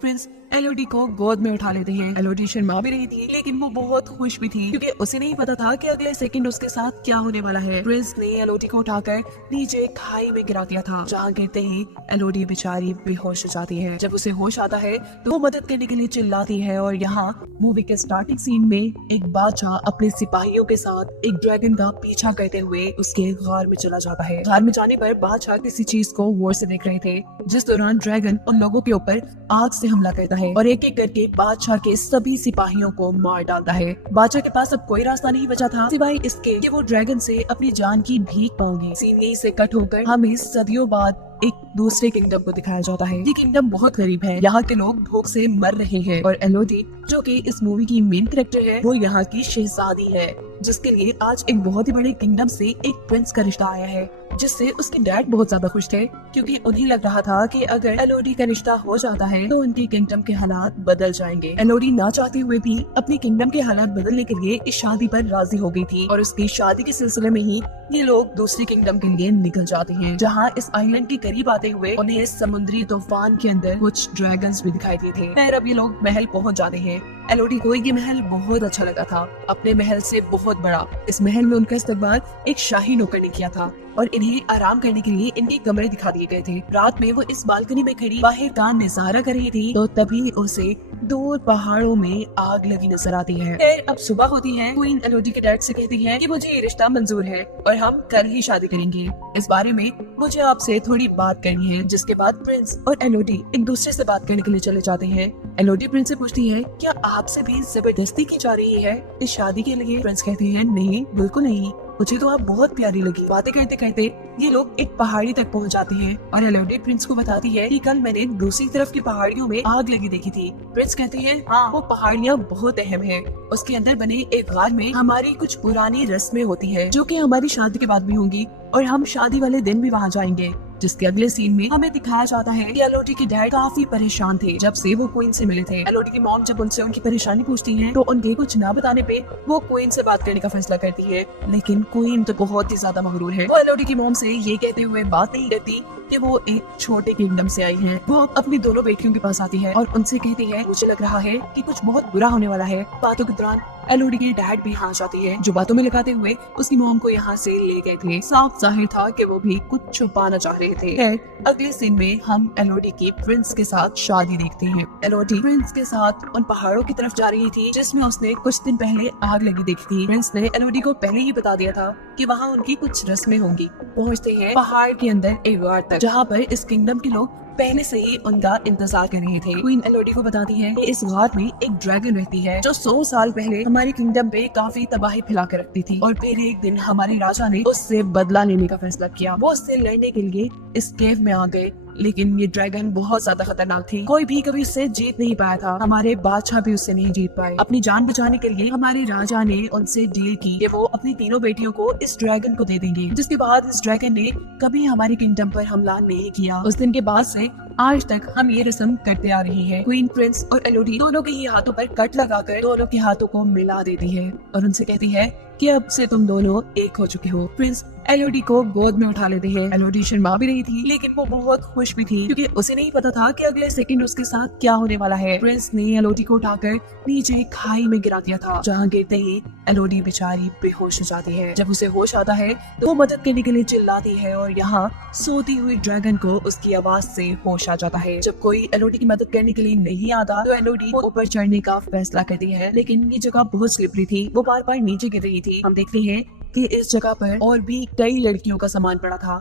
Prince एलोडी को गोद में उठा लेते हैं। एलोडी शर्मा भी रही थी, लेकिन वो बहुत खुश भी थी क्योंकि उसे नहीं पता था कि अगले सेकंड उसके साथ क्या होने वाला है। प्रिंस ने एलोडी को उठाकर नीचे खाई में गिरा दिया था, जहाँ गिरते ही एलोडी बेचारी बेहोश हो जाती है। जब उसे होश आता है तो वो मदद करने के लिए चिल्लाती है और यहाँ मूवी के स्टार्टिंग सीन में एक बादशाह अपने सिपाहियों के साथ एक ड्रैगन का पीछा करते हुए उसके गार में चला जाता है। गार में जाने पर बादशाह किसी चीज को गौर से देख रहे थे, जिस दौरान ड्रैगन उन लोगों के ऊपर आग से हमला करता है और एक एक करके बादशाह के सभी सिपाहियों को मार डालता है। बादशाह के पास अब कोई रास्ता नहीं बचा था सिवाय इसके कि वो ड्रैगन से अपनी जान की भीख मांगे। सीन यहीं से कट होकर हमें सदियों बाद एक दूसरे किंगडम को दिखाया जाता है। ये किंगडम बहुत गरीब है, यहाँ के लोग भूख से मर रहे हैं और एलोडी जो कि इस मूवी की मेन कैरेक्टर है, वो यहाँ की शहजादी है, जिसके लिए आज एक बहुत ही बड़े किंगडम से एक प्रिंस का रिश्ता आया है, जिससे उसके डैड बहुत ज्यादा खुश थे क्योंकि उन्हें लग रहा था कि अगर एलोडी का रिश्ता हो जाता है तो उनके किंगडम के हालात बदल जाएंगे। एलोडी ना चाहते हुए भी अपने किंगडम के हालात बदलने के लिए इस शादी पर राजी हो गई थी और उसकी शादी के सिलसिले में ही ये लोग दूसरे किंगडम के लिए निकल जाते हैं, जहाँ इस आइलैंड के करीब आते हुए उन्हें समुद्री तूफान के अंदर कुछ ड्रैगन्स भी दिखाई दिए थे। फिर अब ये लोग महल पहुँच जाते हैं। एलोडी को ये महल बहुत अच्छा लगा था, अपने महल से बहुत बड़ा। इस महल में उनका इस्तकबाल एक शाही नौकर ने किया था और इन्हें आराम करने के लिए इनके कमरे दिखा दिए गए थे। रात में वो इस बालकनी में खड़ी बाहर का नजारा कर रही थी तो तभी उसे दूर पहाड़ों में आग लगी नजर आती है। फिर अब सुबह होती है। क्वीन एलोडी के डैड से कहती है कि मुझे ये रिश्ता मंजूर है और हम कल ही शादी करेंगे। इस बारे में मुझे आपसे थोड़ी बात करनी है। जिसके बाद प्रिंस और एलोडी एक दूसरे से बात करने के लिए चले जाते हैं। एलोडी प्रिंस से पूछती है, क्या आपसे भी जबरदस्ती की जा रही है इस शादी के लिए? प्रिंस कहते हैं, नहीं बिल्कुल नहीं, मुझे तो आप बहुत प्यारी लगी। बातें करते करते ये लोग एक पहाड़ी तक पहुंच जाते हैं और एलोडी प्रिंस को बताती है कि कल मैंने दूसरी तरफ की पहाड़ियों में आग लगी देखी थी। प्रिंस कहते हैं, हाँ वो पहाड़ियाँ बहुत अहम है, उसके अंदर बने एक गार में हमारी कुछ पुरानी रस्में होती है जो कि हमारी शादी के बाद भी होंगी और हम शादी वाले दिन भी वहाँ जाएंगे। जिसके अगले सीन में हमें दिखाया जाता है कि एलोडी के डैड काफी परेशान थे जब से वो क्वीन से मिले थे। एलोडी की मॉम जब उनसे उनकी परेशानी पूछती है तो उनके कुछ ना बताने पे वो क्वीन से बात करने का फैसला करती है, लेकिन क्वीन तो बहुत ही ज्यादा मगरूर है। वो एलोडी की मॉम से ये कहते हुए बात नहीं करती कि वो एक छोटे किंगडम से आई है। वो अपनी दोनों बेटियों के पास आती है और उनसे कहती है, मुझे लग रहा है कि कुछ बहुत बुरा होने वाला है। बातों के दौरान एलोडी के डैड भी यहाँ जाती है, जो बातों में लगाते हुए उसकी मॉम को यहाँ से ले गए थे। साफ जाहिर था कि वो भी कुछ छुपाना चाह रहे थे। अगले सीन में हम एलोडी की प्रिंस के साथ शादी देखते हैं। एलोडी प्रिंस के साथ उन पहाड़ों की तरफ जा रही थी जिसमें उसने कुछ दिन पहले आग लगी देखी थी। प्रिंस ने एलोडी को पहले ही बता दिया था कि वहाँ उनकी कुछ रस्में होंगी। पहुँचते हैं पहाड़ के अंदर एक गार तक, जहाँ पर इस किंगडम के लोग पहले से ही उनका इंतजार कर रहे थे। क्वीन एलोडी को बताती है कि इस गार में एक ड्रैगन रहती है जो 100 साल पहले हमारे किंगडम पे काफी तबाही फैला कर रखती थी और फिर एक दिन हमारे राजा ने उससे बदला लेने का फैसला किया। वो उससे लड़ने के लिए इस केव में आ गए, लेकिन ये ड्रैगन बहुत ज्यादा खतरनाक थी, कोई भी कभी उससे जीत नहीं पाया था। हमारे बादशाह भी उससे नहीं जीत पाए। अपनी जान बचाने के लिए हमारे राजा ने उनसे डील की कि वो अपनी तीनों बेटियों को इस ड्रैगन को दे देंगे, जिसके बाद इस ड्रैगन ने कभी हमारे किंगडम पर हमला नहीं किया। उस दिन के बाद से आज तक हम ये रस्म करते आ रहे हैं। क्वीन प्रिंस और एलोडी दोनों के ही हाथों पर कट लगाकर दोनों के हाथों को मिला देती है और उनसे कहती है कि अब से तुम दोनों एक हो चुके हो। प्रिंस एलोडी को गोद में उठा लेते हैं। एलोडी शर्मा भी रही थी, लेकिन वो बहुत खुश भी थी क्योंकि उसे नहीं पता था कि अगले सेकंड उसके साथ क्या होने वाला है। प्रिंस ने एलोडी को उठाकर नीचे खाई में गिरा दिया था, जहाँ गिरते ही एलोडी बेचारी बेहोश हो जाती है। जब उसे होश आता है तो वो मदद करने के लिए चिल्लाती है और यहाँ सोती हुई ड्रैगन को उसकी आवाज से होश आ जाता है। जब कोई एलोडी की मदद करने के लिए नहीं आता तो एलोडी ऊपर चढ़ने का फैसला करती है, लेकिन ये जगह बहुत स्लिपरी थी, वो बार बार नीचे गिर रही थी। हम देखते हैं कि इस जगह पर और भी कई लड़कियों का सामान पड़ा था।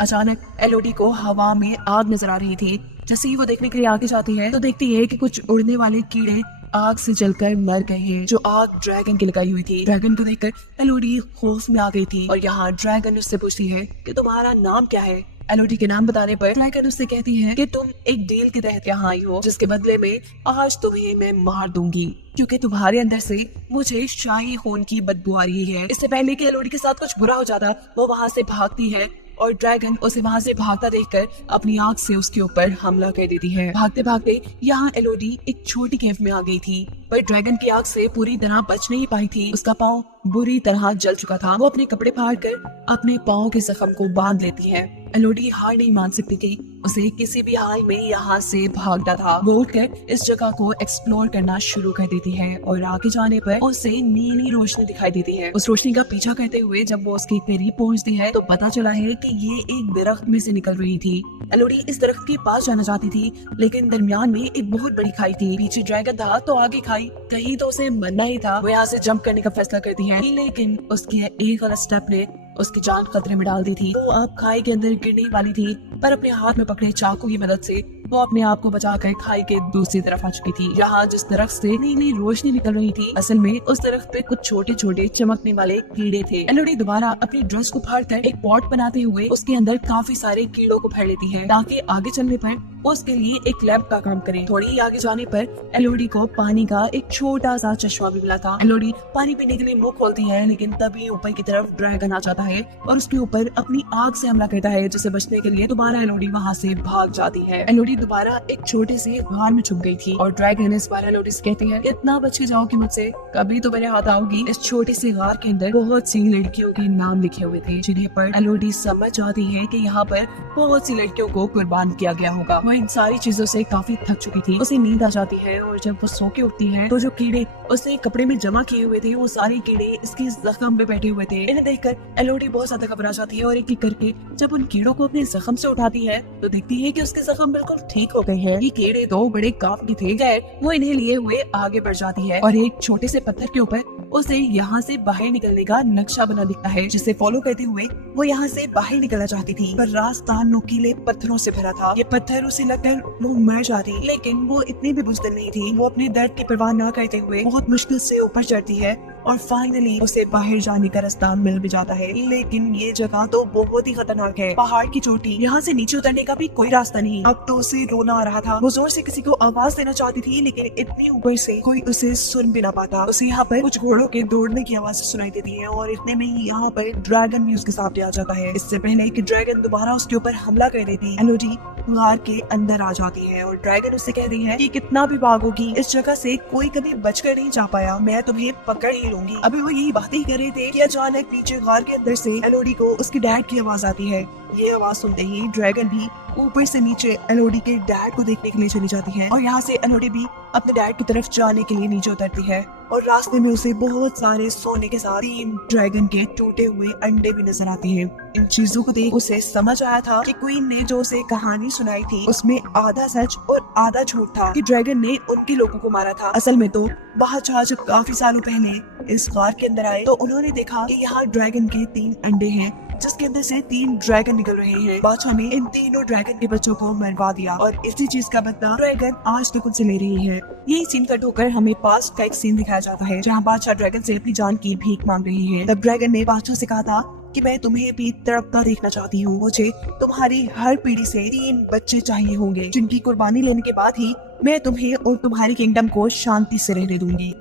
अचानक एलोडी को हवा में आग नजर आ रही थी। जैसे ही वो देखने के लिए आगे जाती है तो देखती है कि कुछ उड़ने वाले कीड़े आग से जलकर मर गए हैं, जो आग ड्रैगन की लगाई हुई थी। ड्रैगन को देखकर एलोडी खौफ में आ गई थी और यहाँ ड्रैगन उससे पूछती है कि तुम्हारा नाम क्या है। एलोडी के नाम बताने पर ड्रैगन उससे कहती है कि तुम एक डील के तहत यहाँ आई हो, जिसके बदले में आज तुम्हें मैं मार दूंगी क्योंकि तुम्हारे अंदर से मुझे शाही खून की बदबू आ रही है। इससे पहले कि एलोडी के साथ कुछ बुरा हो जाता, वो वहाँ से भागती है और ड्रैगन उसे वहाँ से भागता देखकर अपनी आंख से उसके ऊपर हमला कर देती है। भागते भागते यहाँ एलोडी एक छोटी केव में आ गई थी, पर ड्रैगन की आग से पूरी तरह बच नहीं पाई थी। उसका पाँव बुरी तरह जल चुका था। वो अपने कपड़े फाड़कर अपने पाँव के जख्म को बांध लेती है। एलोडी हार नहीं मान सकती थी। उसे किसी भी हाल में यहाँ से भागना था। वो उठकर इस जगह को एक्सप्लोर करना शुरू कर देती है और आगे जाने पर उसे नीली रोशनी दिखाई देती है। उस रोशनी का पीछा करते हुए जब वो उसके करीब पहुँचती है तो पता चला है कि ये एक दरख्त में से निकल रही थी। एलोडी इस दरख्त के पास जाना चाहती थी, लेकिन दरमियान में एक बहुत बड़ी खाई थी। पीछे ड्रैगन था तो आगे खाई, कहीं तो उसे मरना ही था। वो यहाँ से जंप करने का फैसला करती है, लेकिन उसके एक गलत स्टेप ने उसकी जान खतरे में डाल दी थी। वो अब खाई के अंदर गिरने वाली थी, पर अपने हाथ में पकड़े चाकू की मदद से वो अपने आप को बचाकर खाई के दूसरी तरफ आ चुकी थी। यहाँ जिस दरख्त से नीली रोशनी निकल रही थी, असल में उस दरख्त पे कुछ छोटे छोटे चमकने वाले कीड़े थे। एलोडी दोबारा अपनी ड्रेस को फाड़कर एक पॉट बनाते हुए उसके अंदर काफी सारे कीड़ों को भर लेती है, ताकि आगे चलने पर वो उसके लिए एक लैब का काम करे। थोड़ी ही आगे जाने पर एलोडी को पानी का एक छोटा सा चश्मा भी मिला था। एलोडी पानी पीने के लिए मुंह खोलती है, लेकिन तभी ऊपर की तरफ ड्रैगन आ जाता है और उसके ऊपर अपनी आग से हमला करता है, जिसे बचने के लिए दोबारा एलोडी वहाँ से भाग जाती है। एलोडी दोबारा एक छोटे से गार में छुप गई थी और ड्रैगन इस बार एलोडी से कहती है, इतना बच के जाओगी मुझसे, कभी तो मेरे हाथ आओगी। इस छोटे से गार के अंदर बहुत सी लड़कियों के नाम लिखे हुए थे, जिन्हें पर एलोडी समझ जाती है कि यहाँ पर बहुत सी लड़कियों को कुर्बान किया गया होगा। वो इन सारी चीजों से काफी थक चुकी थी। उसे नींद आ जाती है और जब वो सो के उठती है तो जो कीड़े उसने कपड़े में जमा किए हुए थे, वो सारे कीड़े इसके जख्म में बैठे हुए थे। इन्हें देखकर एलोडी बहुत ज्यादा घबरा जाती है और एक एक करके जब उन कीड़ों को अपने जख्म से उठाती है तो देखती है कि उसके जख्म बिल्कुल ठीक हो गए हैं। ये कीड़े तो बड़े काफी थे। खैर वो इन्हें लिए हुए आगे बढ़ जाती है और एक छोटे से पत्थर के ऊपर उसे यहाँ से बाहर निकलने का नक्शा बना दिखता है, जिसे फॉलो करते हुए वो यहाँ से बाहर निकलना चाहती थी, पर रास्ता नुकीले पत्थरों से भरा था। ये पत्थर उसे लगकर वो मर जाती, लेकिन वो इतनी भी बुज़दिल नहीं थी। वो अपने दर्द की परवाह न करते हुए बहुत मुश्किल से ऊपर चढ़ती है और फाइनली उसे बाहर जाने का रास्ता मिल भी जाता है। लेकिन ये जगह तो बहुत ही खतरनाक है। पहाड़ की चोटी, यहाँ से नीचे उतरने का भी कोई रास्ता नहीं। अब तो उसे रोना आ रहा था। वो जोर से किसी को आवाज देना चाहती थी, लेकिन इतनी ऊपर से कोई उसे सुन भी ना पाता। उसे यहाँ पर कुछ घोड़ों के दौड़ने की आवाज सुनाई देती है और इतने में ही यहाँ पर ड्रैगन भी उसके सामने आ जाता है। इससे पहले कि ड्रैगन दोबारा उसके ऊपर हमला कर देती, एलोडी गार के अंदर आ जाती है और ड्रैगन उससे कहती है कि कितना भी भागोगी, इस जगह से कोई कभी बचकर नहीं जा पाया, मैं तुम्हें पकड़ ही लूंगी। अभी वो यही बातें ही कर रहे थे कि अचानक नीचे गार के अंदर से एलोडी को उसके डैड की आवाज आती है। ये आवाज सुनते ही ड्रैगन भी ऊपर से नीचे एलोडी के डैड को देखने के लिए चली जाती है और यहाँ से एलोडी भी अपने डैड की तरफ जाने के लिए नीचे उतरती है और रास्ते में उसे बहुत सारे सोने के साथ 3 ड्रैगन के टूटे हुए अंडे भी नजर आते हैं। इन चीजों को देख उसे समझ आया था कि क्वीन ने जो उसे कहानी सुनाई थी उसमें आधा सच और आधा झूठ था, कि ड्रैगन ने उनके लोगों को मारा था। असल में तो बादशाह जब काफी सालों पहले इस गार के अंदर आए तो उन्होंने देखा कि यहाँ ड्रैगन के 3 अंडे हैं, जिसके अंदर से 3 ड्रैगन निकल रहे हैं। बादशाह ने इन तीनों ड्रैगन के बच्चों को मरवा दिया और इसी चीज का बदला ड्रैगन आज तक उनसे ले रही है। यही सीन कट होकर हमें पास्ट का एक सीन दिखाया जाता है, जहाँ बादशाह ड्रैगन से अपनी जान की भीख मांग रही है। तब ड्रैगन ने बादशाह से कहा था कि मैं तुम्हें भी तड़पता देखना चाहती हूँ। मुझे तुम्हारी हर पीढ़ी से 3 बच्चे चाहिए होंगे, जिनकी कुर्बानी लेने के बाद ही मैं तुम्हें और तुम्हारी किंगडम को शांति से रहने दूंगी।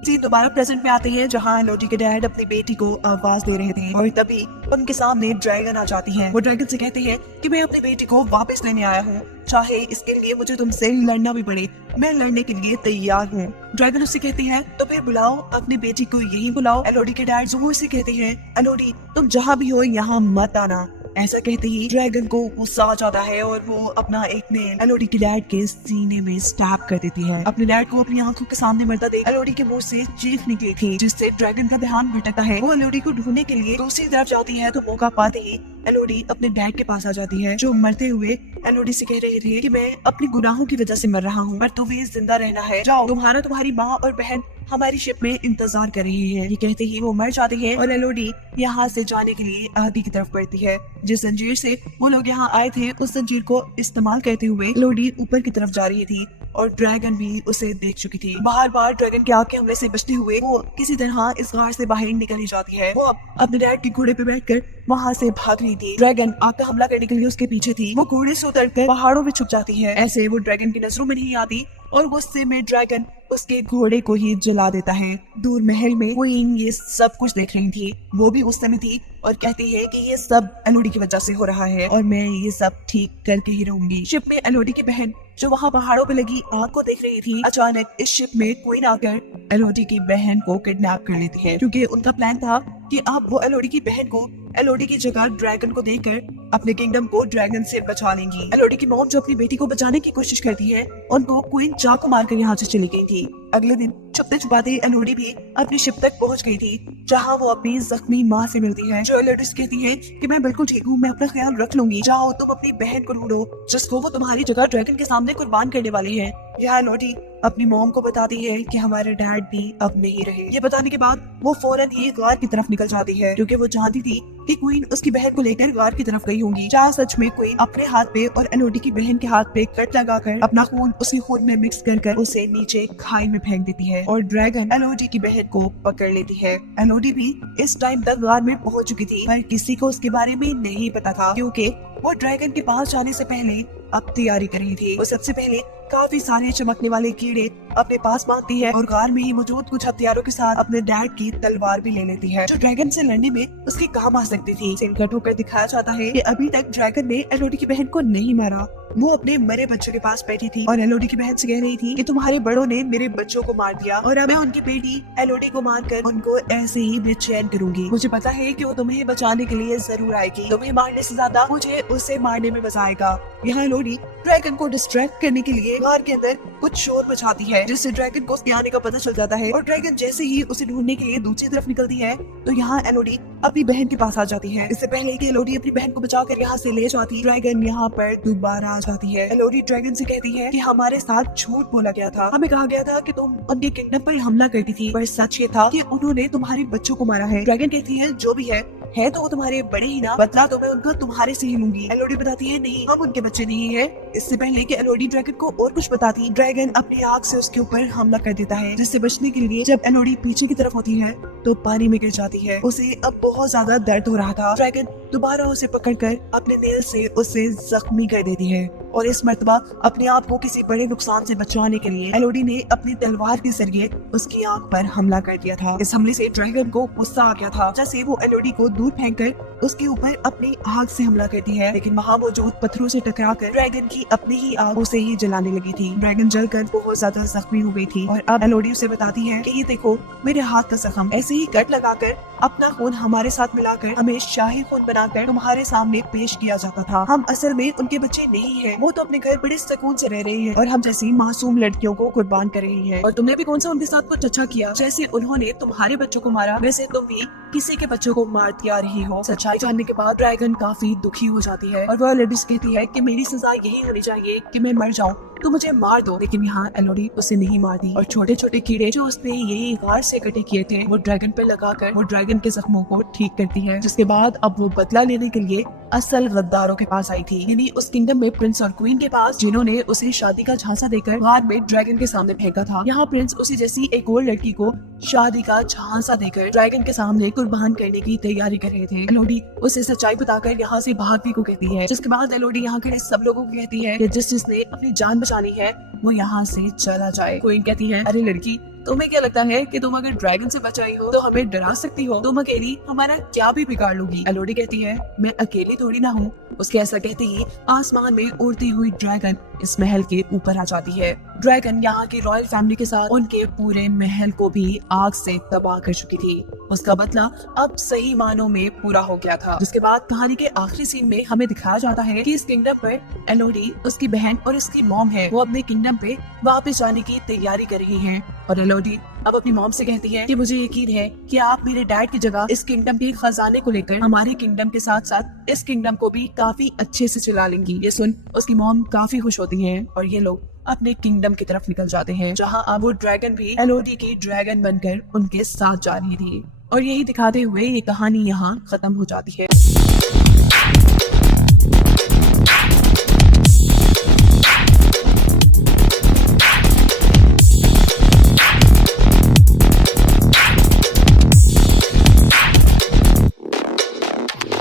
सीन दोबारा प्रेजेंट में आते हैं, जहाँ एलोडी के डैड अपनी बेटी को आवाज दे रहे थे और तभी उनके सामने ड्रैगन आ जाती है। वो ड्रैगन से कहते हैं कि मैं अपनी बेटी को वापस लेने आया हूँ, चाहे इसके लिए मुझे तुमसे लड़ना भी पड़े, मैं लड़ने के लिए तैयार हूँ। ड्रैगन उससे कहती है तो फिर बुलाओ अपनी बेटी को, यही बुलाओ। एलोडी के डैड जोर से कहते हैं एलोडी तुम जहाँ भी हो यहाँ मत आना। ऐसा कहते ही ड्रैगन को गुस्सा आ जाता है और वो अपना एक नेल एलोडी के डैड के सीने में स्टैब कर देती है। अपने डैड को अपनी आंखों के सामने मरता देख एलोडी के मुंह से चीख निकली थी, जिससे ड्रैगन का ध्यान भटकता है। वो एलोडी को ढूंढने के लिए दूसरी तरफ जाती है तो मौका पाते ही एलोडी अपने डैड के पास आ जाती है, जो मरते हुए एलोडी से कह रहे थे कि मैं अपने गुनाहों की वजह से मर रहा हूँ, पर तुम्हें जिंदा रहना है, जाओ तुम्हारा तुम्हारी माँ और बहन हमारी शिप में इंतजार कर रही है। ये कहते ही वो मर जाती है और एलोडी यहाँ से जाने के लिए आगे की तरफ बढ़ती है। जिस जंजीर से वो लोग यहाँ आए थे उस जंजीर को इस्तेमाल करते हुए एलोडी ऊपर की तरफ जा रही थी और ड्रैगन भी उसे देख चुकी थी। बार बार ड्रैगन के आग के हमले से बचते हुए वो किसी तरह इस गार से बाहर निकल ही जाती है। वो अपने डैड के घोड़े पे बैठकर वहाँ से भाग रही थी। ड्रैगन आग का हमला करने के लिए उसके पीछे थी। वो घोड़े से उतरकर पहाड़ों में छुप जाती है। ऐसे वो ड्रैगन की नजरों में नहीं आती और गुस्से में ड्रैगन उसके घोड़े को ही जला देता है। दूर महल में क्वीन ये सब कुछ देख रही थी। वो भी उस समय थी और कहती है कि ये सब एलोडी की वजह से हो रहा है और मैं ये सब ठीक करके ही रहूंगी। शिप में एलोडी की बहन जो वहाँ पहाड़ों पे लगी आग को देख रही थी, अचानक इस शिप में क्वीन आकर एलोडी की बहन को किडनैप कर लेती है, क्योंकि उनका प्लान था कि अब वो एलोडी की बहन को एलोडी की जगह ड्रैगन को देकर अपने किंगडम को ड्रैगन से बचा लेंगी। एलोडी की मॉम जो अपनी बेटी को बचाने की कोशिश करती है, उनको क्वीन चाकू मारकर यहाँ से चली गई थी। अगले दिन छुपते छुपाते एलोडी भी अपनी शिप तक पहुंच गई थी, जहाँ वो अपनी जख्मी माँ से मिलती है, जो एलोडी कहती है कि मैं बिल्कुल ठीक हूँ, मैं अपना ख्याल रख लूंगी, जाओ तुम अपनी बहन को ढूंढो जिसको वो तुम्हारी जगह ड्रैगन के सामने कुर्बान करने वाली है। यह एलोडी अपनी मॉम को बताती है कि हमारे डैड भी अब नहीं रहे। ये बताने के बाद वो फौरन ही गार की तरफ निकल जाती है, क्योंकि वो जानती थी कि क्वीन उसकी बहन को लेकर गार की तरफ गई होंगी। जहाँ सच में क्वीन अपने हाथ पे और एलोडी की बहन के हाथ पे कट लगाकर अपना खून उसके खून में मिक्स कर उसे नीचे खाई में फेंक देती है और ड्रैगन एलोडी की बहन को पकड़ लेती है। एलोडी भी इस टाइम तक गार में पहुंच चुकी थी, पर किसी को उसके बारे में नहीं पता था, क्योंकि वो ड्रैगन के पास जाने से पहले अब तैयारी कर रही थी। वो सबसे पहले काफी सारे चमकने वाले कीड़े अपने पास मांगती है और गार में ही मौजूद कुछ हथियारों के साथ अपने डैड की तलवार भी ले लेती है, जो ड्रैगन से लड़ने में उसके काम आ सकती थी। सीन कट होकर दिखाया जाता है कि अभी तक ड्रैगन ने एलोडी की बहन को नहीं मारा। वो अपने मरे बच्चों के पास बैठी थी और एलोडी की बहन से कह रही थी कि तुम्हारे बड़ों ने मेरे बच्चों को मार दिया और अब मैं उनकी बेटी एलोडी को मारकर उनको ऐसे ही बेचैन करूंगी। मुझे पता है कि वो तुम्हें बचाने के लिए जरूर आएगी, तुम्हें मारने से ज्यादा मुझे उसे मारने में मजा आएगा। यहाँ एलोडी ड्रैगन को डिस्ट्रैक्ट करने के लिए गार के अंदर कुछ शोर मचाती है, जिससे ड्रैगन को उसके आने का पता चल जाता है और ड्रैगन जैसे ही उसे ढूंढने के लिए दूसरी तरफ निकलती है, तो यहाँ एलोडी अपनी बहन के पास आ जाती है। इससे पहले कि एलोडी अपनी बहन को बचाकर यहाँ से ले जाती, ड्रैगन यहाँ पर दोबारा आ जाती है। एलोडी ड्रैगन से कहती है कि हमारे साथ झूठ बोला गया था, हमें कहा गया था कि तुम उनके किंगडम पर हमला करती थी, पर सच ये था कि उन्होंने तुम्हारे बच्चों को मारा है। ड्रैगन कहती है जो भी है तो वो तुम्हारे बड़े ही ना, बदला तो मैं उनका तुम्हारे से ही लूंगी। एलोडी बताती है नहीं, हम उनके बच्चे नहीं है। इससे पहले कि एलोडी ड्रैगन को और कुछ बताती, ड्रैगन अपनी आग से उसके ऊपर हमला कर देता है, जिससे बचने के लिए जब एलोडी पीछे की तरफ होती है तो पानी में गिर जाती है। उसे अब बहुत ज्यादा दर्द हो रहा था। ड्रैगन दोबारा उसे पकड़कर अपने नेल से उसे जख्मी कर देती है और इस मर्तबा अपने आप को किसी बड़े नुकसान से बचाने के लिए एलोडी ने अपनी तलवार के जरिए उसकी आंख पर हमला कर दिया था। इस हमले से ड्रैगन को गुस्सा आ गया था, जैसे वो एलोडी को दूर फेंककर उसके ऊपर अपनी आग से हमला करती है, लेकिन वहाँ मौजूद पत्थरों से टकराकर ड्रैगन की अपनी ही आग उसे ही जलाने लगी थी। ड्रैगन जलकर बहुत ज्यादा जख्मी हो गई थी और अब एलोडी उसे बताती है कि ये देखो मेरे हाथ का जख्म, ऐसे ही कट लगाकर अपना खून हमारे साथ मिलाकर हमें शाही खून बनाकर तुम्हारे सामने पेश किया जाता था। हम असल में उनके बच्चे नहीं है, वो तो अपने घर बड़े सुकून से रह रही है और हम जैसी मासूम लड़कियों को कुर्बान कर रही है। और तुमने भी कौन सा उनके साथ कुछ अच्छा किया, जैसे उन्होंने तुम्हारे बच्चों को मारा वैसे तुम भी किसी के बच्चों को मारती आ रही हो। सच्चाई जानने के बाद ड्रैगन काफी दुखी हो जाती है और वह लेडीज कहती है कि मेरी सजा यही होनी चाहिए कि मैं मर जाऊं, तो मुझे मार दो। लेकिन यहाँ एलोडी उसे नहीं मारती और छोटे छोटे कीड़े जो उसने यही गार से इकट्ठे किए थे वो ड्रैगन पे लगाकर वो ड्रैगन के जख्मों को ठीक करती है, जिसके बाद अब वो बदला लेने के लिए असल गद्दारों के पास आई थी, यानी उस किंगडम में प्रिंस और क्वीन के पास, जिन्होंने उसे शादी का झांसा देकर गार में ड्रैगन के सामने फेंका था। यहाँ प्रिंस उसी जैसी एक और लड़की को शादी का झांसा देकर ड्रैगन के सामने कुर्बान करने की तैयारी कर रहे थे। एलोडी उसे सच्चाई बताकर यहाँ से भागने को कहती है, जिसके बाद एलोडी यहाँ के सब लोगों को कहती है कि जिसने अपनी जान बचानी है वो यहाँ से चला जाए। क्वीन कहती है अरे लड़की, तुम्हें क्या लगता है कि तुम अगर ड्रैगन से बचाई हो तो हमें डरा सकती हो, तुम अकेली हमारा क्या भी बिगाड़ लोगी। एलोडी कहती है मैं अकेली थोड़ी ना हूँ। उसके ऐसा कहते ही आसमान में उड़ती हुई ड्रैगन इस महल के ऊपर आ जाती है। ड्रैगन यहाँ की रॉयल फैमिली के साथ उनके पूरे महल को भी आग से तबाह कर चुकी थी। उसका बदला अब सही मानों में पूरा हो गया था। जिसके बाद कहानी के आखिरी सीन में हमें दिखाया जाता है कि इस किंगडम पर एलोडी, उसकी बहन और उसकी मॉम है, वो अपने किंगडम पे वापस जाने की तैयारी कर रही हैं। और एलोडी अब अपनी मॉम से कहती है कि मुझे यकीन है कि आप मेरे डैड की जगह इस किंगडम के खजाने को लेकर हमारे किंगडम के साथ साथ इस किंगडम को भी काफी अच्छे से चला लेंगी। ये सुन उसकी मॉम काफी खुश होती हैं और ये लोग अपने किंगडम की तरफ निकल जाते हैं, जहां अब वो ड्रैगन भी एलोडी की ड्रैगन बनकर उनके साथ जा रही थी। और यही दिखाते हुए ये कहानी यहाँ खत्म हो जाती है।